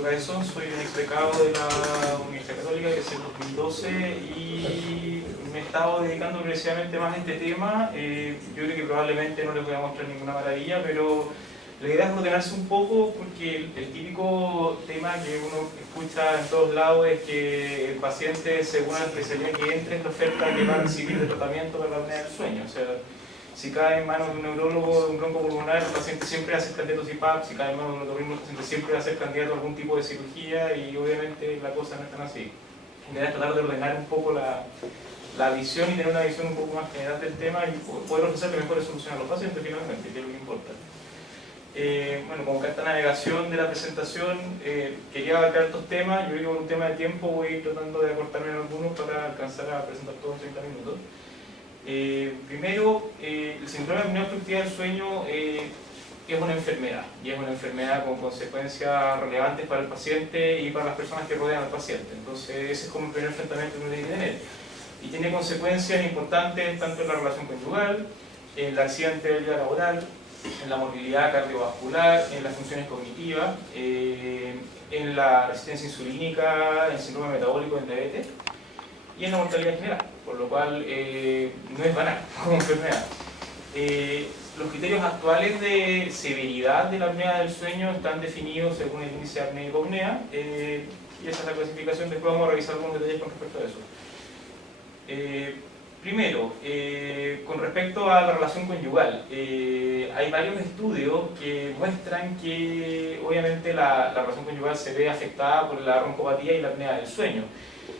Sergio Caezón, soy un expecado de la Universidad Católica desde el 2012 y me he estado dedicando progresivamente más a este tema. Yo creo que probablemente no les voy a mostrar ninguna maravilla, pero la idea es ordenarse un poco porque el típico tema que uno escucha en todos lados es que el paciente, según la especialidad que entre, es la oferta que va a recibir de tratamiento para la apnea del sueño. O sea, si cae en manos de un neurólogo, de un broncopulmonar, el paciente siempre va a ser candidato a CPAP. Si cae en manos de un otorrino, el paciente siempre va a ser candidato a algún tipo de cirugía, y obviamente la cosa no es tan así. La idea es tratar de ordenar un poco la visión y tener una visión un poco más general del tema y poder ofrecerle mejores soluciones a los pacientes finalmente, que es lo que importa. Bueno, como carta de navegación de la presentación, quería abarcar estos temas. Yo creo que por un tema de tiempo voy a ir tratando de acortarme en algunos para alcanzar a presentar todos en 30 minutos. Primero, el síndrome de apnea obstructiva del sueño es una enfermedad, y es una enfermedad con consecuencias relevantes para el paciente y para las personas que rodean al paciente. Entonces ese es como el primer enfrentamiento que uno tiene que tener, y tiene consecuencias importantes tanto en la relación conyugal, en el accidente del día laboral, en la movilidad cardiovascular, en las funciones cognitivas, en la resistencia insulínica, en el síndrome metabólico, en diabetes y en la mortalidad general, por lo cual no es banal como enfermedad. Los criterios actuales de severidad de la apnea del sueño están definidos según el índice de apnea y hipopnea, y esa es la clasificación. Después vamos a revisar algunos detalles con respecto a eso. Primero, con respecto a la relación conyugal, hay varios estudios que muestran que obviamente la relación conyugal se ve afectada por la broncopatía y la apnea del sueño.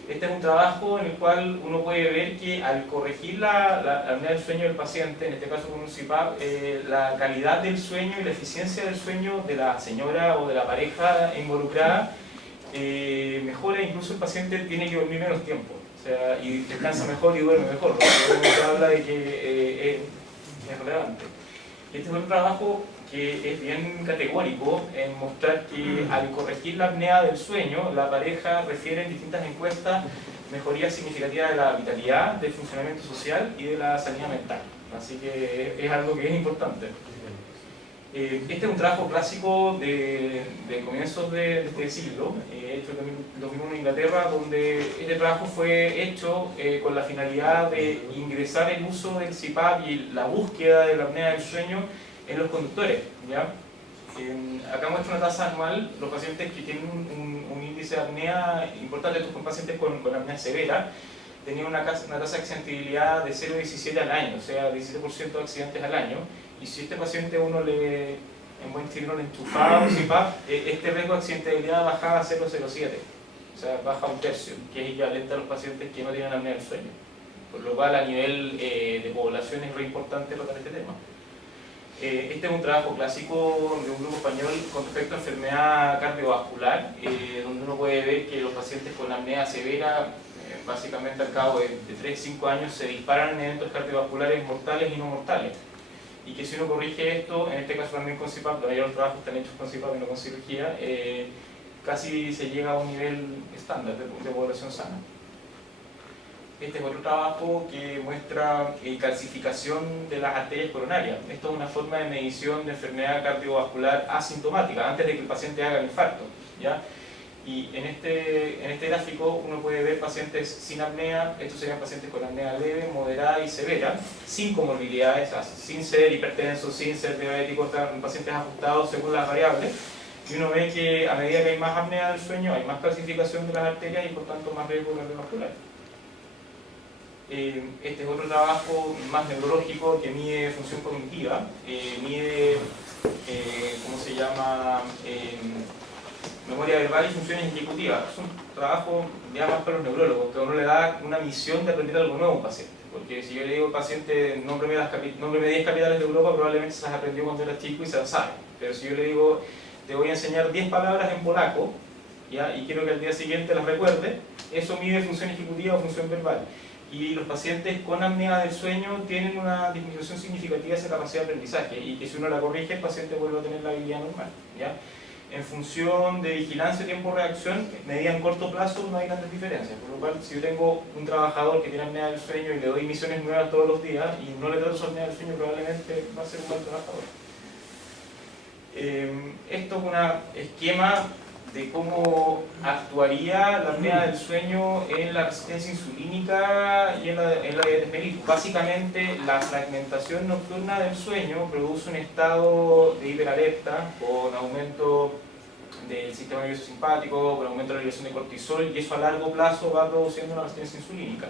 Este es un trabajo en el cual uno puede ver que al corregir la apnea del sueño del paciente, en este caso con un CPAP, la calidad del sueño y la eficiencia del sueño de la señora o de la pareja involucrada mejora. Incluso el paciente tiene que dormir menos tiempo, o sea, y descansa mejor y duerme mejor, lo que obviamente habla de que es relevante. Este es un trabajo que es bien categórico en mostrar que al corregir la apnea del sueño, la pareja refiere en distintas encuestas mejorías significativas de la vitalidad, del funcionamiento social y de la sanidad mental. Así que es algo que es importante. Este es un trabajo clásico de comienzos de este siglo, hecho en 2001 en Inglaterra, donde este trabajo fue hecho con la finalidad de ingresar el uso del CPAP y la búsqueda de la apnea del sueño en los conductores, ¿ya? Acá muestra una tasa anual. Los pacientes que tienen un índice de apnea importante, estos son pacientes con apnea severa, tenían una tasa de accidentabilidad de 0,17 al año, o sea, 17% de accidentes al año. Y si este paciente uno en buen chileno le enchufaba un CPAP, este riesgo de accidentabilidad bajaba a 0,07, o sea, baja un tercio, que es equivalente a los pacientes que no tienen apnea del sueño. Por lo cual, a nivel de población es muy importante tratar este tema. Este es un trabajo clásico de un grupo español con respecto a enfermedad cardiovascular, donde uno puede ver que los pacientes con apnea severa, básicamente al cabo de 3-5 años, se disparan en eventos cardiovasculares mortales y no mortales. Y que si uno corrige esto, en este caso también con CPAP, la mayoría de los trabajos están hechos con CPAP y no con cirugía, casi se llega a un nivel estándar de población sana. Este es otro trabajo que muestra calcificación de las arterias coronarias. Esto es una forma de medición de enfermedad cardiovascular asintomática, antes de que el paciente haga el infarto, ¿ya? Y en este gráfico uno puede ver pacientes sin apnea. Estos serían pacientes con apnea leve, moderada y severa, sin comorbilidades, sin ser hipertensos, sin ser diabéticos, pacientes ajustados según las variables. Y uno ve que a medida que hay más apnea del sueño, hay más calcificación de las arterias y por tanto más riesgo cardiovascular. Este es otro trabajo más neurológico que mide función cognitiva, mide, ¿cómo se llama?, memoria verbal y funciones ejecutivas. Es un trabajo ya más para los neurólogos, que a uno le da una misión de aprender algo nuevo a un paciente. Porque si yo le digo al paciente, nómbreme 10 capitales de Europa, probablemente se las aprendió cuando era chico y se las sabe. Pero si yo le digo, te voy a enseñar 10 palabras en polaco, ¿ya?, y quiero que al día siguiente las recuerde, eso mide función ejecutiva o función verbal. Y los pacientes con apnea del sueño tienen una disminución significativa de esa capacidad de aprendizaje, y que si uno la corrige, el paciente vuelve a tener la habilidad normal, ¿ya? En función de vigilancia y tiempo-reacción, medida en corto plazo, no hay grandes diferencias. Por lo cual, si yo tengo un trabajador que tiene apnea del sueño y le doy misiones nuevas todos los días y no le trato su apnea del sueño, probablemente va a ser un buen trabajador. Esto es un esquema de cómo actuaría la apnea del sueño en la resistencia insulínica y en la diabetes mellitus. Básicamente, la fragmentación nocturna del sueño produce un estado de hiperalerta con aumento del sistema nervioso simpático, con aumento de la liberación de cortisol, y eso a largo plazo va produciendo una resistencia insulínica.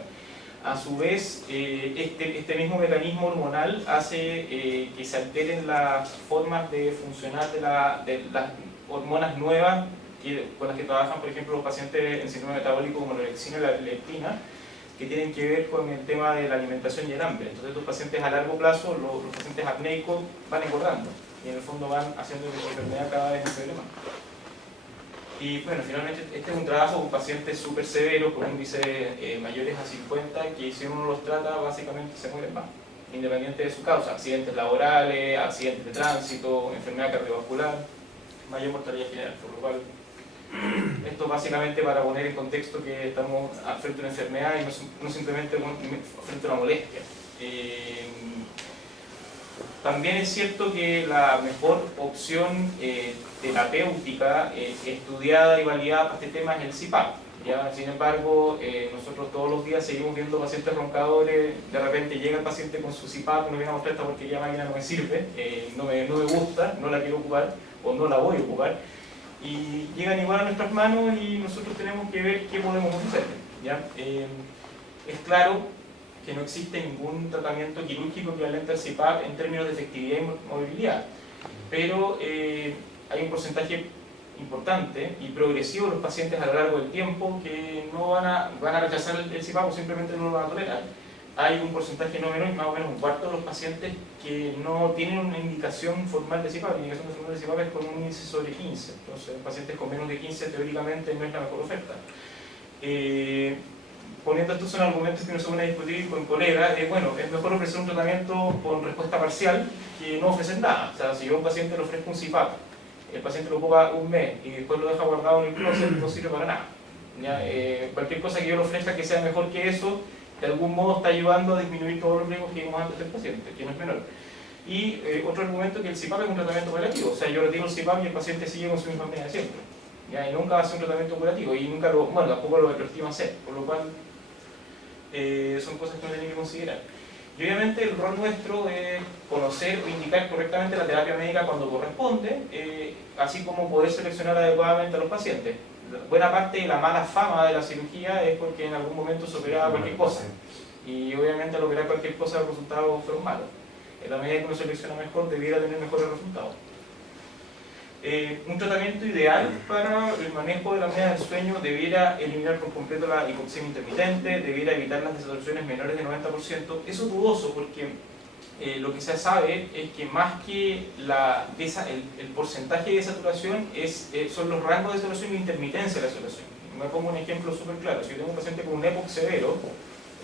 A su vez, este mismo mecanismo hormonal hace que se alteren las formas de funcionar de las hormonas nuevas con las que trabajan, por ejemplo, los pacientes en síndrome metabólico como la orexina y la leptina, que tienen que ver con el tema de la alimentación y el hambre. Entonces, estos pacientes a largo plazo, los pacientes apneicos, van engordando y en el fondo van haciendo que su enfermedad cada vez empeore más. Y bueno, finalmente este es un trabajo con pacientes súper severos, con índices mayores a 50, que si uno los trata, básicamente se mueren más, independiente de su causa: accidentes laborales, accidentes de tránsito, enfermedad cardiovascular, mayor mortalidad general, por lo cual esto básicamente para poner en contexto que estamos frente a una enfermedad y no simplemente frente a una molestia. También es cierto que la mejor opción terapéutica estudiada y validada para este tema es el CPAP. ¿Ya? Sin embargo, nosotros todos los días seguimos viendo pacientes roncadores. De repente llega el paciente con su CPAP, no viene a mostrar esta porque ya máquina no me sirve, no me gusta, no la quiero ocupar o no la voy a ocupar. Y llegan igual a nuestras manos y nosotros tenemos que ver qué podemos hacer. ¿Ya? Es claro que no existe ningún tratamiento quirúrgico equivalente al CPAP en términos de efectividad y movilidad, pero hay un porcentaje importante y progresivo de los pacientes a lo largo del tiempo que no van a rechazar el CPAP o simplemente no lo van a tolerar. Hay un porcentaje no menor, más o menos un cuarto de los pacientes que no tienen una indicación formal de CPAP. La indicación formal de CPAP es con un índice sobre 15, entonces pacientes con menos de 15 teóricamente no es la mejor oferta. Poniendo estos son argumentos que uno se pone a discutir con colegas, bueno, es mejor ofrecer un tratamiento con respuesta parcial que no ofrecer nada. O sea, si yo a un paciente le ofrezco un CPAP, el paciente lo ocupa un mes y después lo deja guardado en el closet, no sirve para nada. ¿Ya? Cualquier cosa que yo le ofrezca que sea mejor que eso, de algún modo está ayudando a disminuir todos los riesgos que vimos antes del paciente, que no es menor. Y otro argumento es que el CPAP es un tratamiento paliativo, o sea, yo retiro el CPAP y el paciente sigue con su misma apnea de siempre. ¿Ya? Y nunca va a ser un tratamiento curativo y nunca tampoco lo estima hacer, por lo cual son cosas que uno tiene que considerar. Y obviamente el rol nuestro es conocer o indicar correctamente la terapia médica cuando corresponde, así como poder seleccionar adecuadamente a los pacientes. Buena parte de la mala fama de la cirugía es porque en algún momento se operaba cualquier cosa, y obviamente al operar cualquier cosa los resultados fueron malos. En la medida que uno selecciona mejor, debiera tener mejores resultados. Un tratamiento ideal para el manejo de la apnea del sueño debiera eliminar por completo la hipoxemia intermitente, debiera evitar las desaturaciones menores del 90%. Eso es dudoso porque lo que se sabe es que más que el porcentaje de saturación son los rangos de saturación e intermitencia de la saturación. Me pongo un ejemplo súper claro: si yo tengo un paciente con un EPOC severo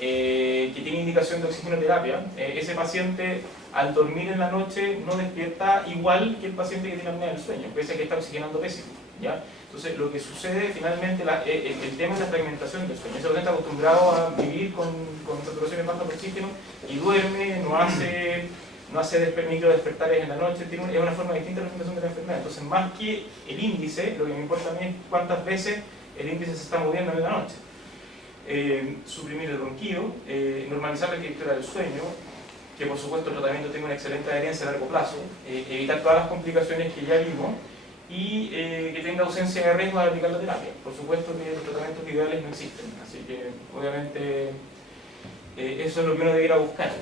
que tiene indicación de oxigenoterapia, ese paciente al dormir en la noche no despierta igual que el paciente que tiene apnea del sueño, pese a que está oxigenando pésimo, ¿ya? Entonces lo que sucede finalmente, el tema es la fragmentación del sueño. Ese paciente está acostumbrado a vivir con saturaciones bajas de oxígeno y duerme, no hace micro despertares en la noche, es una forma distinta de la fragmentación de la enfermedad. Entonces, más que el índice, lo que me importa a mí es cuántas veces el índice se está moviendo en la noche. Suprimir el ronquido, normalizar la arquitectura del sueño, que por supuesto el tratamiento tenga una excelente adherencia a largo plazo, evitar todas las complicaciones que ya vimos y que tenga ausencia de riesgo al aplicar la terapia. Por supuesto que los tratamientos ideales no existen, así que obviamente eso es lo que uno debiera buscar.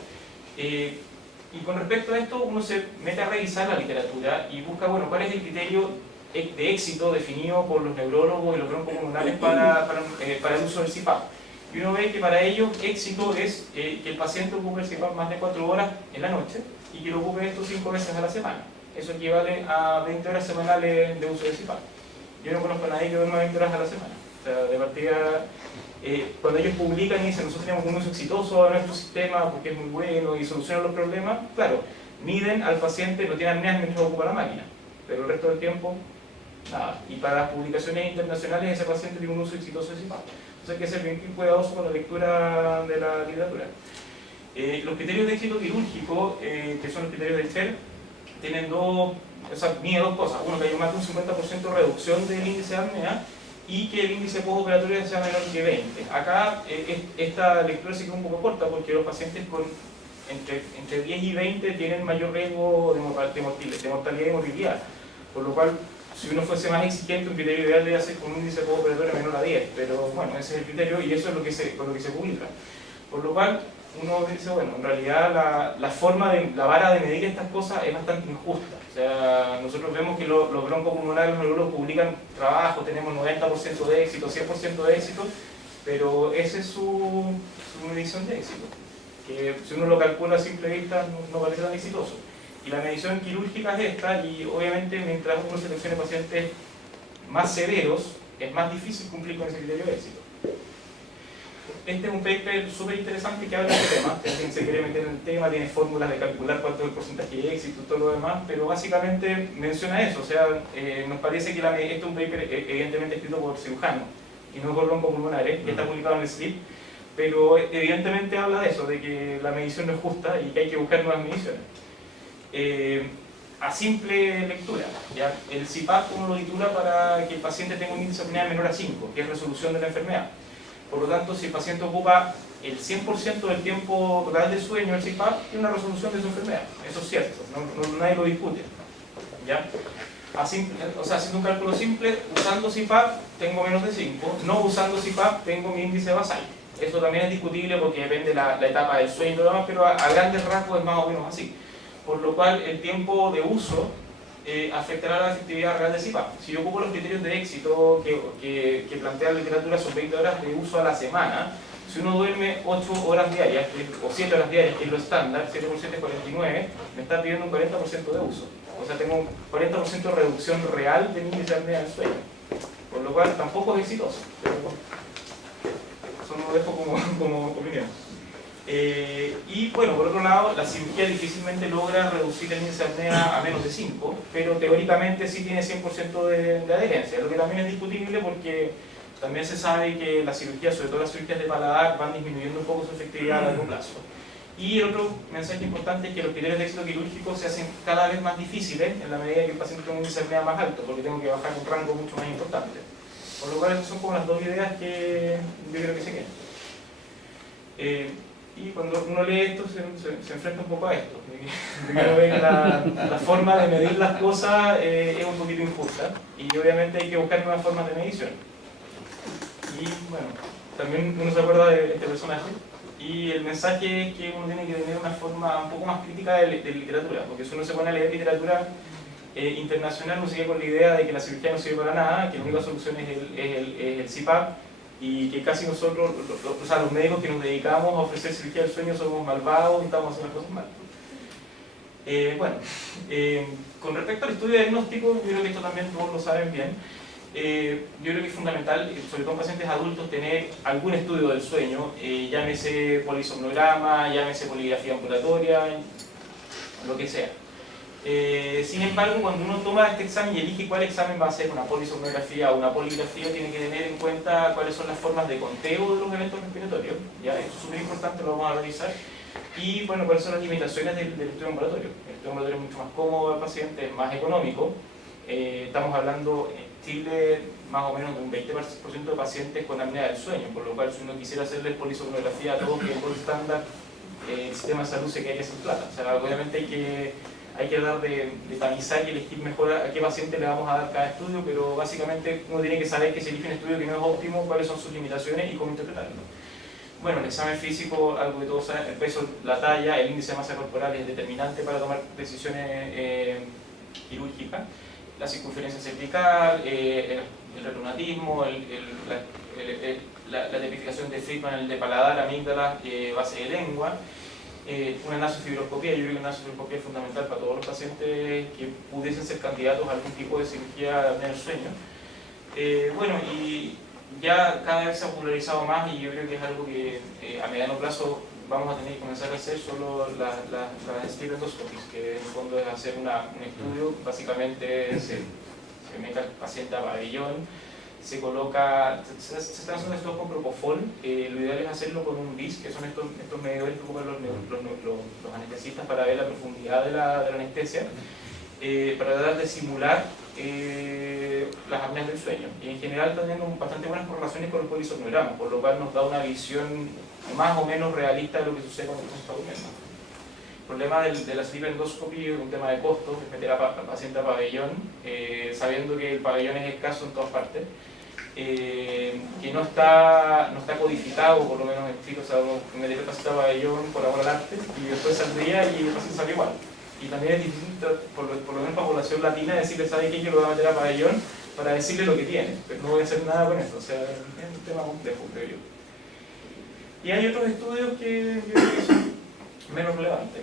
Y con respecto a esto, uno se mete a revisar la literatura y busca, bueno, cuál es el criterio de éxito definido por los neurólogos y los broncopulmonares para el uso del CPAP. Y uno ve que para ellos éxito es que el paciente ocupe el CPAP más de 4 horas en la noche y que lo ocupe esto 5 veces a la semana. Eso equivale a 20 horas semanales de uso de CPAP. Yo no conozco a nadie que duerma 20 horas a la semana. O sea, de partida, cuando ellos publican y dicen nosotros tenemos un uso exitoso de nuestro sistema porque es muy bueno y soluciona los problemas, claro, miden al paciente, no tiene apneas mientras ocupa la máquina, pero el resto del tiempo, nada. Y para las publicaciones internacionales ese paciente tiene un uso exitoso de CPAP. Entonces hay que ser bien cuidadoso con la lectura de la literatura. Los criterios de éxito quirúrgico, que son los criterios de Cher, tienen mide dos cosas. Uno, que hay más de un 50% de reducción del índice de apnea y que el índice postoperatorio sea menor que 20. Acá esta lectura se queda un poco corta porque los pacientes entre 10 y 20 tienen mayor riesgo de mortalidad y morbilidad, por lo cual si uno fuese más exigente, un criterio ideal debe ser con un índice postoperatorio menor a 10, pero bueno, ese es el criterio y eso es lo que se publica. Por lo cual uno dice, bueno, en realidad la vara de medir estas cosas es bastante injusta. O sea, nosotros vemos que los broncopulmonares, los neurólogos publican trabajos, tenemos 90% de éxito, 100% de éxito, pero esa es su medición de éxito, que si uno lo calcula a simple vista no parece tan exitoso. Y la medición quirúrgica es esta, y obviamente mientras uno seleccione pacientes más severos, es más difícil cumplir con ese criterio de éxito. Este es un paper súper interesante que habla de este tema, si alguien se quiere meter en el tema, tiene fórmulas de calcular cuánto es el porcentaje de éxito y todo lo demás, pero básicamente menciona eso. O sea, nos parece que este es un paper evidentemente escrito por cirujanos y no por broncopulmonares, que está publicado en el SLIP, pero evidentemente habla de eso, de que la medición no es justa y que hay que buscar nuevas mediciones. A simple lectura, ¿ya? El CPAP uno lo titula para que el paciente tenga un índice de apnea menor a 5, que es resolución de la enfermedad. Por lo tanto, si el paciente ocupa el 100% del tiempo total de sueño, el CPAP tiene una resolución de su enfermedad. Eso es cierto, nadie lo discute, ¿ya? O sea, haciendo un cálculo simple, usando CPAP tengo menos de 5, no usando CPAP tengo mi índice basal. Esto también es discutible porque depende de la etapa del sueño y todo lo demás, pero a grandes rasgos es más o menos así. Por lo cual el tiempo de uso afectará la efectividad real de CPAP. Si yo ocupo los criterios de éxito que plantea la literatura, son 20 horas de uso a la semana, si uno duerme 8 horas diarias, o 7 horas diarias, que es lo estándar, 7 por 7 es 49, me está pidiendo un 40% de uso. O sea, tengo un 40% de reducción real del índice de apnea del sueño. Por lo cual tampoco es exitoso, pero eso no lo dejo como opinión. Y bueno, por otro lado, la cirugía difícilmente logra reducir el índice de apnea a menos de 5, pero teóricamente sí tiene 100% de adherencia, lo que también es discutible porque también se sabe que las cirugías, sobre todo las cirugías de paladar, van disminuyendo un poco su efectividad a largo plazo. Y el otro mensaje importante es que los criterios de éxito quirúrgico se hacen cada vez más difíciles en la medida que el paciente tiene un índice de apnea más alto, porque tengo que bajar un rango mucho más importante. Por lo cual, esas son como las dos ideas que yo creo que se quedan. Y cuando uno lee esto se enfrenta un poco a esto. Primero ve que la forma de medir las cosas es un poquito injusta y obviamente hay que buscar nuevas formas de medición. Y bueno, también uno se acuerda de este personaje y el mensaje es que uno tiene que tener una forma un poco más crítica de literatura, porque si uno se pone a leer literatura internacional uno sigue con la idea de que la cirugía no sirve para nada, que la única solución es el CPAP, y que casi nosotros, o sea, los médicos que nos dedicamos a ofrecer cirugía del sueño somos malvados y estamos haciendo las cosas mal. Bueno, con respecto al estudio de diagnóstico, yo creo que esto también todos lo saben bien. Yo creo que es fundamental, sobre todo en pacientes adultos, tener algún estudio del sueño, llámese polisomnograma, llámese poligrafía ambulatoria, lo que sea. Sin embargo, cuando uno toma este examen y elige cuál examen va a ser, una polisomnografía o una poligrafía, tiene que tener en cuenta cuáles son las formas de conteo de los eventos respiratorios. ¿Ya? Esto es súper importante, lo vamos a revisar. Y bueno, cuáles son las limitaciones del estudio ambulatorio. El estudio ambulatorio es mucho más cómodo al paciente, es más económico. Estamos hablando en Chile más o menos de un 20% de pacientes con apnea del sueño, por lo cual si uno quisiera hacerles polisomnografía a todos, que es por estándar, el sistema de salud se quedaría sin plata. O sea, obviamente hay que dar de tamizar y elegir mejor a qué paciente le vamos a dar cada estudio, pero básicamente uno tiene que saber que si elige un estudio que no es óptimo, cuáles son sus limitaciones y cómo interpretarlo. Bueno, el examen físico, algo que todos saben, el peso, la talla, el índice de masa corporal es determinante para tomar decisiones quirúrgicas. La circunferencia cervical, el reumatismo, la tipificación de Friedman, el de paladar, amígdala, base de lengua. Una nasofibroscopía, yo creo que una nasofibroscopía es fundamental para todos los pacientes que pudiesen ser candidatos a algún tipo de cirugía de apnea del sueño. Bueno, y ya cada vez se ha popularizado más y yo creo que es algo que a mediano plazo vamos a tener que comenzar a hacer solo las sleep endoscopies, que en el fondo es hacer un estudio, básicamente se mete al paciente a pabellón, se coloca, se están haciendo estos con propofol, lo ideal es hacerlo con un BIS, que son estos medidores que ocupan los anestesistas para ver la profundidad de la anestesia, para tratar de simular las apneas del sueño. Y en general también bastante buenas correlaciones con el polisomnograma, por lo cual nos da una visión más o menos realista de lo que sucede cuando se está durmiendo. El problema de la sleep endoscopy es un tema de costos, es meter al paciente a pabellón, sabiendo que el pabellón es escaso en todas partes, que no está codificado, por lo menos en estilo, o sea, uno meter el paciente a pabellón por amor al arte y después saldría y el paciente sale igual. Y también es difícil, por lo menos para población latina, decirle, ¿sabe qué? Yo lo voy a meter a pabellón para decirle lo que tiene, pero no voy a hacer nada con eso, o sea, es un tema complejo, creo yo. Y hay otros estudios que yo creo que son menos relevantes.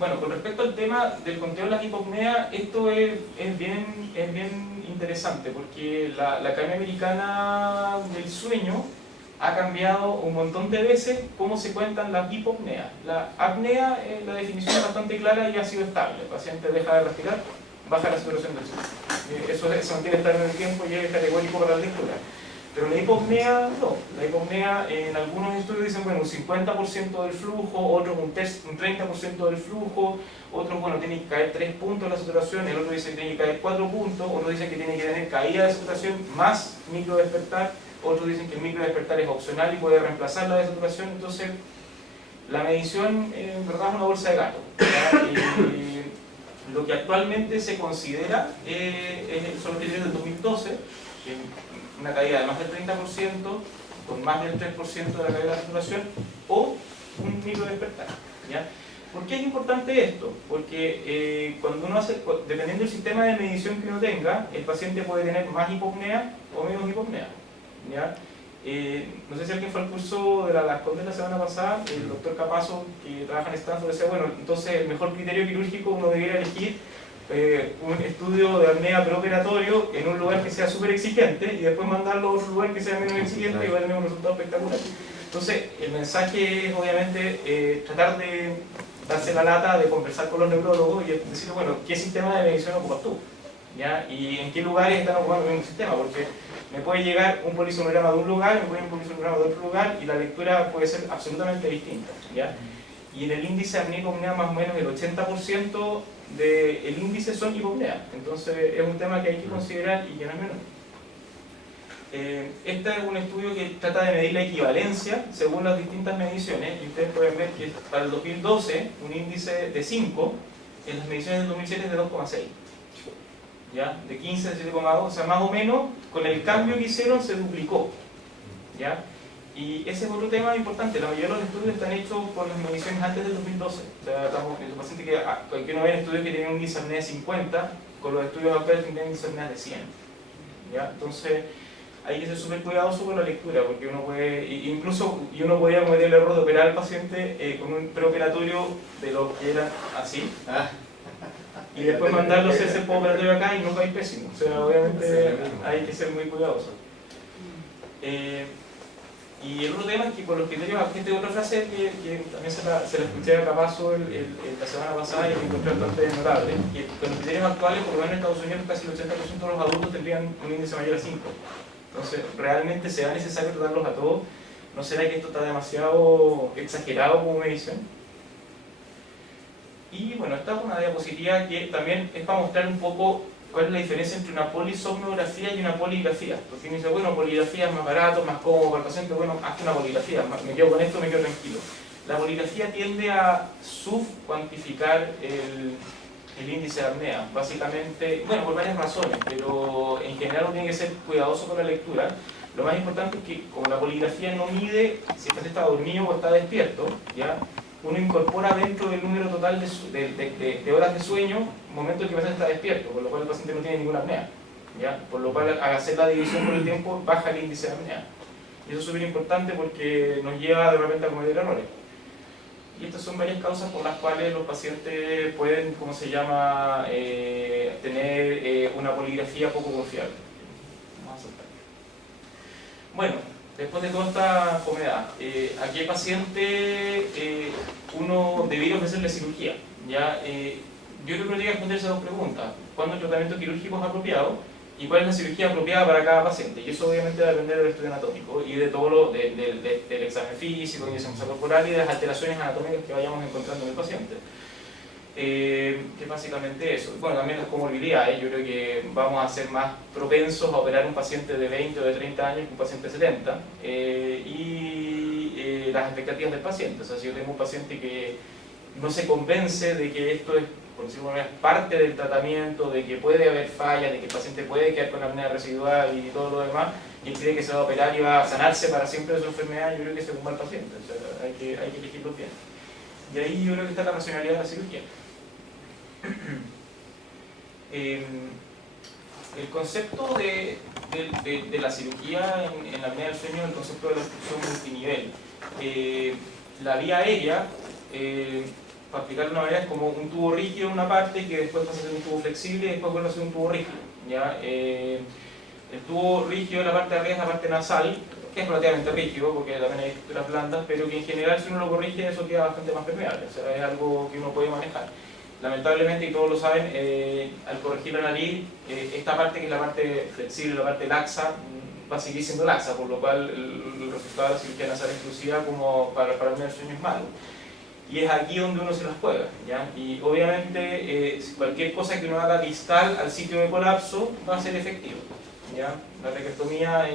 Bueno, con respecto al tema del conteo de las hipopneas, esto es bien interesante, porque la Academia Americana del Sueño ha cambiado un montón de veces cómo se cuentan las hipopneas. La apnea, la definición es bastante clara y ha sido estable. El paciente deja de respirar, baja la saturación del suelo. Eso se mantiene estable en el tiempo y es categórico para la lectura. Pero la hipopnea no. La hipopnea en algunos estudios dicen, bueno, un 50% del flujo, otros un 30% del flujo, otros, bueno, tiene que caer 3 puntos la saturación, el otro dice que tiene que caer 4 puntos, otro dice que tiene que tener caída de saturación más microdespertar, otros dicen que el microdespertar es opcional y puede reemplazar la desaturación. Entonces, la medición en verdad es una bolsa de gato. Lo que actualmente se considera son los criterios del 2012, una caída de más del 30%, con más del 3% de la caída de la saturación, o un microdespertar, ¿ya? ¿Por qué es importante esto? Porque cuando uno hace, dependiendo del sistema de medición que uno tenga, el paciente puede tener más hipopnea o menos hipopnea, ¿ya? No sé si alguien fue al curso de la Lascón de la semana pasada, el doctor Capazo, que trabaja en Stanford, decía, bueno, entonces el mejor criterio quirúrgico uno debería elegir un estudio de apnea preoperatorio en un lugar que sea súper exigente y después mandarlo a otro lugar que sea menos exigente y va a tener un resultado espectacular. Entonces, el mensaje es obviamente tratar de darse la lata de conversar con los neurólogos y decir, bueno, ¿qué sistema de medición ocupas tú? ¿Ya? ¿Y en qué lugares están ocupando el mismo sistema? Porque me puede llegar un polisomnograma de un lugar, me puede llegar un polisomnograma de otro lugar y la lectura puede ser absolutamente distinta, ¿ya? Y en el índice de apnea más o menos el 80% del índice son hipopnea. Entonces es un tema que hay que considerar y que no es menor. Este es un estudio que trata de medir la equivalencia según las distintas mediciones y ustedes pueden ver que para el 2012 un índice de 5, en las mediciones del 2007 es de 2,6. ¿Ya? De 15 a 7,2, o sea, más o menos con el cambio que hicieron se duplicó, ¿ya? Y ese es otro tema importante. La mayoría de los estudios están hechos con las mediciones antes del 2012. O sea, estamos en el paciente que uno ve estudios que tienen un índice de apnea de 50, con los estudios actuales tienen un índice de apnea de 100, ¿ya? Entonces hay que ser súper cuidadoso con la lectura, porque uno puede, incluso uno podía cometer el error de operar al paciente con un preoperatorio de los que eran así, y después mandarlo a hacerse el postoperatorio acá y no cae pésimo. O sea, obviamente hay que ser muy cuidadoso. Y el otro tema es que con los criterios, esta es otra frase que también se la escuché a Capazo la semana pasada y me encontré bastante notable, que con los criterios actuales, por lo menos en Estados Unidos, casi el 80% de los adultos tendrían un índice mayor a 5. Entonces, ¿realmente será necesario tratarlos a todos? ¿No será que esto está demasiado exagerado como medición? Y bueno, esta es una diapositiva que también es para mostrar un poco cuál es la diferencia entre una polisomnografía y una poligrafía. Porque uno dice, bueno, poligrafía es más barato, más cómodo para el paciente, bueno, hazte una poligrafía, me quedo con esto, me quedo tranquilo. La poligrafía tiende a subcuantificar el índice de apnea, básicamente, bueno, por varias razones, pero en general uno tiene que ser cuidadoso con la lectura. Lo más importante es que, como la poligrafía no mide si el paciente está dormido o está despierto, ¿ya? Uno incorpora dentro del número total de horas de sueño momento en que el paciente está despierto, por lo cual el paciente no tiene ninguna apnea, ¿ya? Por lo cual, al hacer la división por el tiempo, baja el índice de apnea. Y eso es súper importante porque nos lleva de repente a cometer errores. Y estas son varias causas por las cuales los pacientes pueden, ¿cómo se llama?, tener una poligrafía poco confiable. Vamos a saltar. Bueno, después de toda esta comedad, ¿a qué paciente uno debería ofrecerle cirugía? ¿Ya? Yo creo que uno tiene que responderse a dos preguntas. ¿Cuándo el tratamiento quirúrgico es apropiado? ¿Y cuál es la cirugía apropiada para cada paciente? Y eso obviamente va a depender del estudio anatómico y de todo del examen físico, de la masa corporal y de las alteraciones anatómicas que vayamos encontrando en el paciente. que es básicamente eso. Bueno, también las comorbilidades, yo creo que vamos a ser más propensos a operar un paciente de 20 o de 30 años que un paciente de 70, y las expectativas del paciente. O sea, si yo tengo un paciente que no se convence de que esto es, por decirlo de alguna manera, parte del tratamiento, de que puede haber fallas, de que el paciente puede quedar con apnea residual y todo lo demás, y él cree que se va a operar y va a sanarse para siempre de su enfermedad, yo creo que ese es un mal paciente. O sea, hay que elegirlo bien. Y ahí yo creo que está la racionalidad de la cirugía. El concepto de la cirugía en la apnea del sueño es el concepto de la obstrucción multinivel. La vía aérea, para explicarlo de una manera, es como un tubo rígido en una parte que después pasa a ser un tubo flexible y después vuelve a ser un tubo rígido, ¿ya? El tubo rígido de la parte de arriba es la parte nasal, que es relativamente rígido porque también hay estructuras blandas, pero que en general si uno lo corrige eso queda bastante más permeable, o sea, es algo que uno puede manejar. Lamentablemente, y todos lo saben, al corregir la nariz, esta parte que es la parte flexible, la parte laxa, va a seguir siendo laxa, por lo cual el resultado de la cirugía nasal exclusiva como para el sueño es malo. Y es aquí donde uno se las juega, ¿ya? Y obviamente cualquier cosa que uno haga distal al sitio de colapso va a ser efectivo, ¿ya? La traqueostomía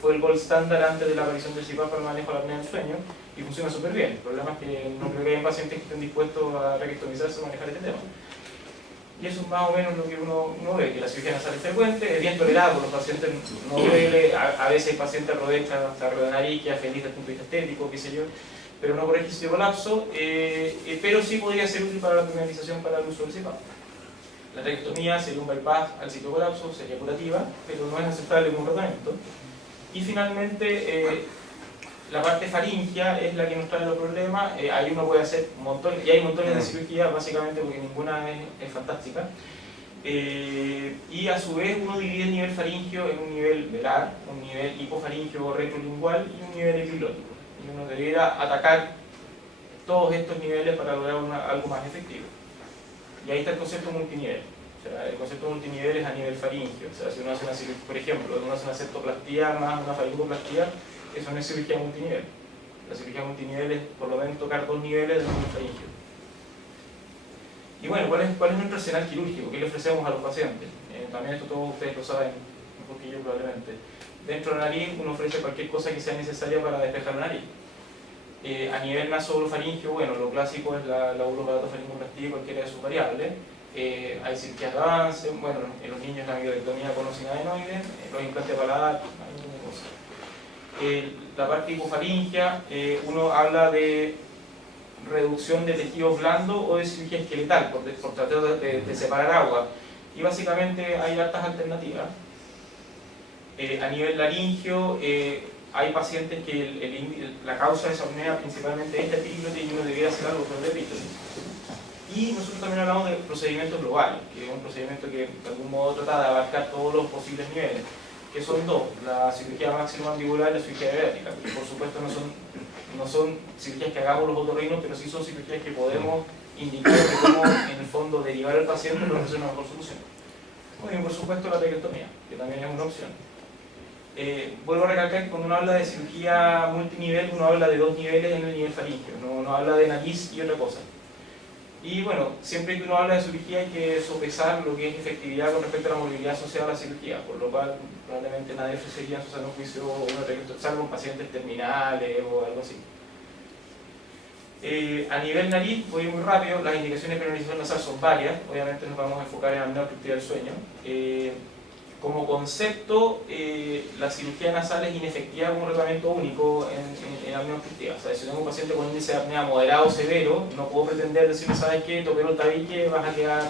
fue el gold estándar antes de la aparición del CPAP para el manejo de la apnea del sueño y funciona súper bien. El problema es que no creo que haya pacientes que estén dispuestos a traqueostomizarse o manejar este tema. Y eso es más o menos lo que uno ve, que la cirugía nasal es frecuente, es bien tolerado, los pacientes no duele, a veces el paciente aprovecha hasta de nariz, queda feliz desde el punto de vista estético, qué sé yo, pero no corrige el sitio de colapso, pero sí podría ser útil para la primarización para el uso del CPAP. La traqueostomía sería un bypass al sitio de colapso, sería curativa, pero no es aceptable como tratamiento. Y finalmente, la parte faringea es la que nos trae los problemas. Ahí uno puede hacer un montón, y hay montones de cirugías, básicamente porque ninguna es fantástica. Y a su vez uno divide el nivel faringeo en un nivel velar, un nivel hipofaringeo retrolingual y un nivel epiglótico. Y uno debiera atacar todos estos niveles para lograr algo más efectivo. Y ahí está el concepto multinivel. O sea, el concepto multinivel es a nivel faringeo. O sea, si uno hace una cirugía, por ejemplo, uno hace una septoplastía más una faringoplastía, eso no es cirugía multinivel. La cirugía multinivel es por lo menos tocar dos niveles del nivel faringeo. Y bueno, ¿cuál es nuestro arsenal quirúrgico? ¿Qué le ofrecemos a los pacientes? También esto todos ustedes lo saben, un poquillo probablemente. Dentro de la nariz uno ofrece cualquier cosa que sea necesaria para despejar la nariz. A nivel nasoglofaringeo, bueno, lo clásico es la uropatofaringoplastía y cualquiera de sus variables. Hay cirugías de avance, bueno, en los niños la miorectomía con adenoide, los implantes de paladar, alguna cosa. La parte hipofaringea, uno habla de reducción de tejidos blandos o de cirugía esqueletal, por tratar de separar agua. Y básicamente hay hartas alternativas. A nivel laringeo, hay pacientes que la causa de esa apnea principalmente es la epiglotis y uno debiera hacer algo con la epiglotis. Y nosotros también hablamos de procedimientos globales, que es un procedimiento que de algún modo trata de abarcar todos los posibles niveles, que son dos, la cirugía maxilomandibular y la cirugía bariátrica, que por supuesto no son cirugías que hagamos los otorrinos, pero sí son cirugías que podemos indicar que podemos en el fondo derivar al paciente para ofrecer una mejor solución. Bueno, y por supuesto la traqueostomía, que también es una opción. Vuelvo a recalcar que cuando uno habla de cirugía multinivel, uno habla de dos niveles en el nivel faríngeo, no habla de nariz y otra cosa. Y bueno, siempre que uno habla de cirugía hay que sopesar lo que es efectividad con respecto a la movilidad asociada a la cirugía, por lo cual probablemente nadie ofrecería en su sano juicio una traqueostomía, salvo en pacientes terminales o algo así. A nivel nariz, voy muy rápido, las indicaciones de penalización nasal son varias, obviamente nos vamos a enfocar en la apnea obstructiva del sueño. Como concepto, la cirugía nasal es inefectiva como tratamiento único en apnea obstructiva. O sea, si tengo un paciente con índice de apnea moderado o severo, no puedo pretender decirle, ¿sabes qué? Te opero el tabique, vas a quedar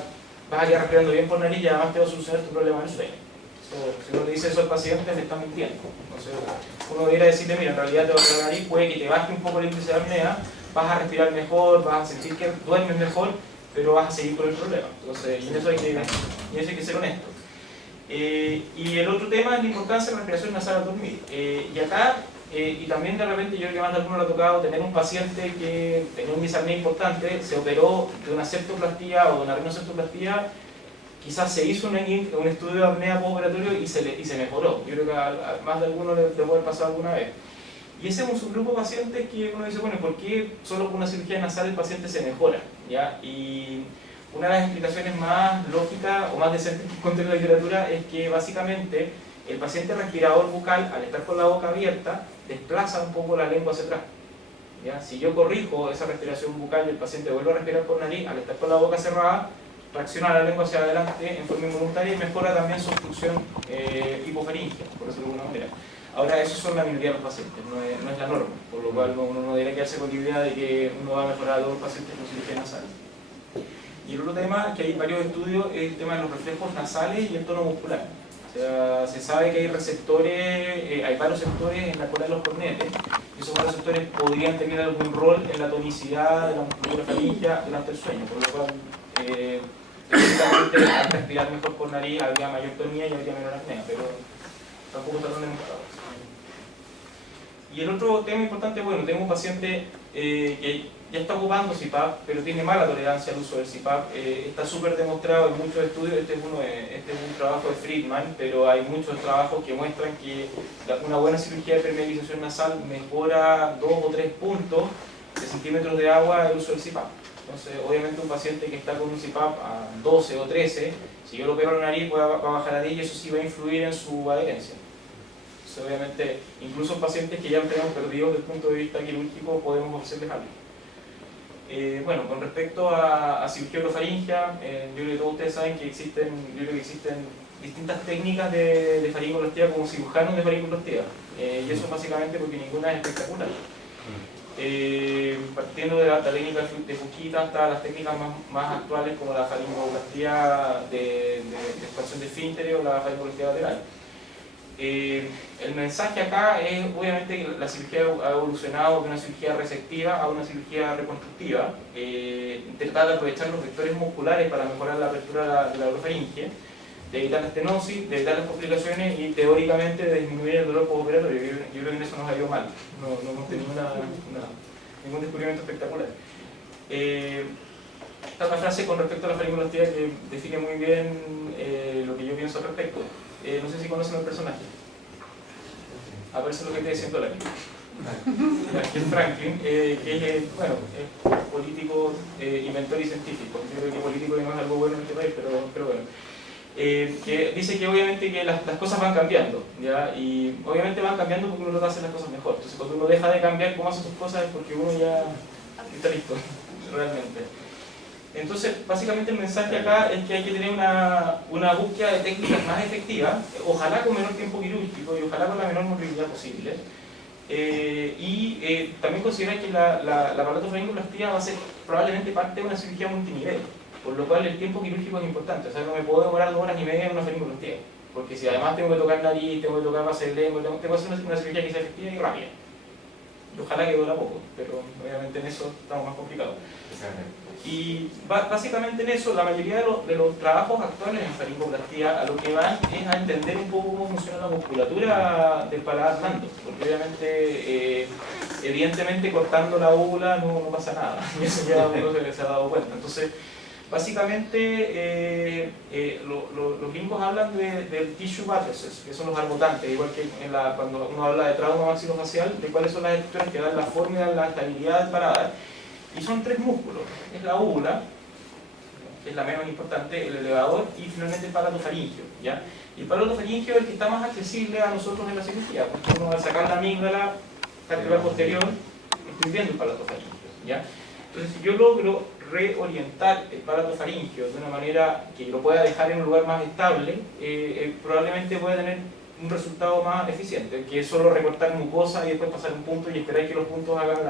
respirando bien por nariz y además te va a solucionar tu problema del sueño. Si uno le dice eso al paciente, le está mintiendo. Entonces, uno debería decirle, mira, en realidad te va a operar la nariz, puede que te baje un poco el índice de apnea, vas a respirar mejor, vas a sentir que duermes mejor, pero vas a seguir con el problema. Entonces, y en eso hay que ser honesto. Y el otro tema es la importancia de la respiración nasal al dormir. Y acá, y también de repente, yo creo que más de alguno le ha tocado tener un paciente que tenía un disapnea importante, se operó de una septoplastía o de una rinoseptoplastía, quizás se hizo un estudio de apnea postoperatorio y se mejoró. Yo creo que a más de alguno le puede haber pasado alguna vez. Y ese es un subgrupo de pacientes que uno dice, bueno, ¿por qué solo con una cirugía nasal el paciente se mejora? ¿Ya? Y una de las explicaciones más lógicas o más decentes que encontré en la literatura es que básicamente el paciente respirador bucal, al estar con la boca abierta, desplaza un poco la lengua hacia atrás. ¿Ya? Si yo corrijo esa respiración bucal y el paciente vuelve a respirar por nariz, al estar con la boca cerrada, tracciona la lengua hacia adelante en forma involuntaria y mejora también su obstrucción hipofaríngea, por decirlo de alguna manera. Ahora, eso son la minoría de los pacientes, no es la norma, por lo cual uno no debería quedarse con la idea de que uno va a mejorar a todos los pacientes con cirugía nasal. Y el otro tema, que hay varios estudios, es el tema de los reflejos nasales y el tono muscular. O sea, se sabe que hay receptores, hay varios sectores en la cola de los cornetes, y esos varios sectores podrían tener algún rol en la tonicidad de la musculatura faríngea durante el sueño, por lo cual, técnicamente, al respirar mejor por nariz habría mayor tonía y habría menor apnea, pero tampoco está tan demostrado. Y el otro tema importante, bueno, tengo un paciente que ya está ocupando CPAP, pero tiene mala tolerancia al uso del CPAP. Está súper demostrado en muchos estudios, este es un trabajo de Friedman, pero hay muchos trabajos que muestran que una buena cirugía de permeabilización nasal mejora 2 o 3 puntos de centímetros de agua el uso del CPAP. Entonces, obviamente un paciente que está con un CPAP a 12 o 13, si yo lo pego en la nariz va a bajar a 10 y eso sí va a influir en su adherencia. Entonces, obviamente, incluso pacientes que ya han perdido desde el punto de vista quirúrgico podemos ofrecerles algo. Bueno, con respecto a cirugía orofaringia, yo creo que todos ustedes saben que existen distintas técnicas de faringoplastia como cirujanos de faringoplastia, y eso básicamente porque ninguna es espectacular. Partiendo de la técnica de Fujita hasta las técnicas más actuales como la faringoplastia de expansión de esfínteres o la faringoplastia lateral. El mensaje acá es obviamente que la cirugía ha evolucionado de una cirugía resectiva a una cirugía reconstructiva, tratar de aprovechar los vectores musculares para mejorar la apertura de la orofaringe, de evitar la estenosis, de evitar las complicaciones y teóricamente de disminuir el dolor postoperatorio. Yo creo que en eso nos ha ido mal, no hemos tenido ningún descubrimiento espectacular. Esta otra frase con respecto a la faringoplastia que define muy bien lo que yo pienso al respecto. No sé si conocen al personaje. Aparece lo que estoy diciendo aquí. Ken Franklin, que es, bueno, es político, inventor y científico. Yo creo que político no es algo bueno en este país, pero bueno. Que dice que obviamente que las cosas van cambiando, ¿ya? Y obviamente van cambiando porque uno trata de hacer las cosas mejor. Entonces cuando uno deja de cambiar cómo hace sus cosas es porque uno ya está listo, realmente. Entonces, básicamente el mensaje acá es que hay que tener una búsqueda de técnicas más efectivas, ojalá con menor tiempo quirúrgico y ojalá con la menor morbilidad posible. También considerar que la palatofaringoplastia va a ser probablemente parte de una cirugía multinivel, por lo cual el tiempo quirúrgico es importante. O sea, no me puedo demorar 2 horas y media en una faringoplastia, porque si además tengo que tocar nariz, tengo que tocar base de lengua, tengo que hacer una cirugía que sea efectiva y rápida. Y ojalá que dura poco, pero obviamente en eso estamos más complicados. Y básicamente en eso, la mayoría de los trabajos actuales en faringoplastia a lo que van es a entender un poco cómo funciona la musculatura del paladar blando, porque obviamente, evidentemente cortando la úvula no pasa nada, y eso ya uno se ha dado cuenta. Entonces, básicamente los gringos hablan del tissue matrices, que son los arbotantes, igual que cuando uno habla de trauma maxilofacial, de cuáles son las estructuras que dan la forma y dan la estabilidad del paladar. Y son 3 músculos, es la úvula, que es la menos importante, el elevador y finalmente el palatofaringio, ¿ya? Y el palatofaringio es el que está más accesible a nosotros en la cirugía, porque uno al sacar la amígdala vertebral posterior, estoy viendo el palatofaringio, ¿ya? Entonces si yo logro reorientar el palatofaringio de una manera que lo pueda dejar en un lugar más estable, probablemente pueda tener un resultado más eficiente, que es solo recortar mucosa y después pasar un punto y esperar que los puntos hagan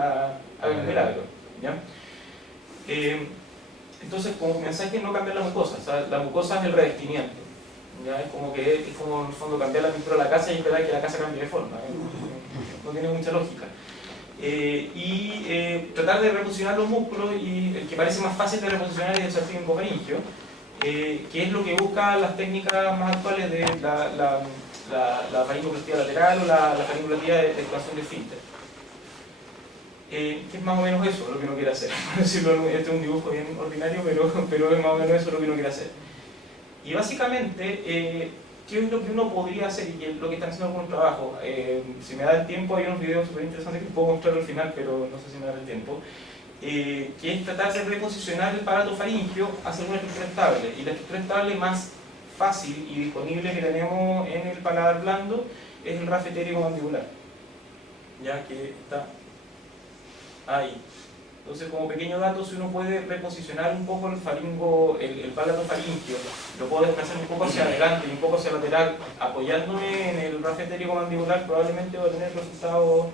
el milagro. ¿Ya? Entonces, como mensaje, no cambiar la mucosa. O sea, la mucosa es el revestimiento. ¿Ya? Es como en el fondo cambiar la pintura de la casa y esperar que la casa cambie de forma. No tiene mucha lógica. Tratar de reposicionar los músculos, y el que parece más fácil de reposicionar es el sarcófago, que es lo que buscan las técnicas más actuales de la faringoplastia lateral o la faringoplastia de expansión de esfínter. Que es más o menos eso lo que uno quiere hacer. Este es un dibujo bien ordinario, pero es más o menos eso lo que uno quiere hacer. Y básicamente, ¿qué es lo que uno podría hacer y lo que están haciendo algunos trabajos? Si me da el tiempo, hay unos videos súper interesantes que puedo mostrar al final, pero no sé si me da el tiempo. que es tratar de reposicionar el palato faríngeo hacia una estructura estable. Y la estructura estable más fácil y disponible que tenemos en el paladar blando es el RAF etérico-mandibular, ya que está ahí. Entonces, como pequeño dato, si uno puede reposicionar un poco el faringo, el palato faríngeo, lo puedo desplazar un poco hacia adelante y un poco hacia lateral, apoyándome en el RAF etérico-mandibular, probablemente va a tener resultados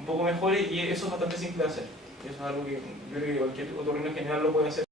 un poco mejores, y eso es bastante simple de hacer. Eso es algo que yo creo que cualquier otorrino general lo puede hacer.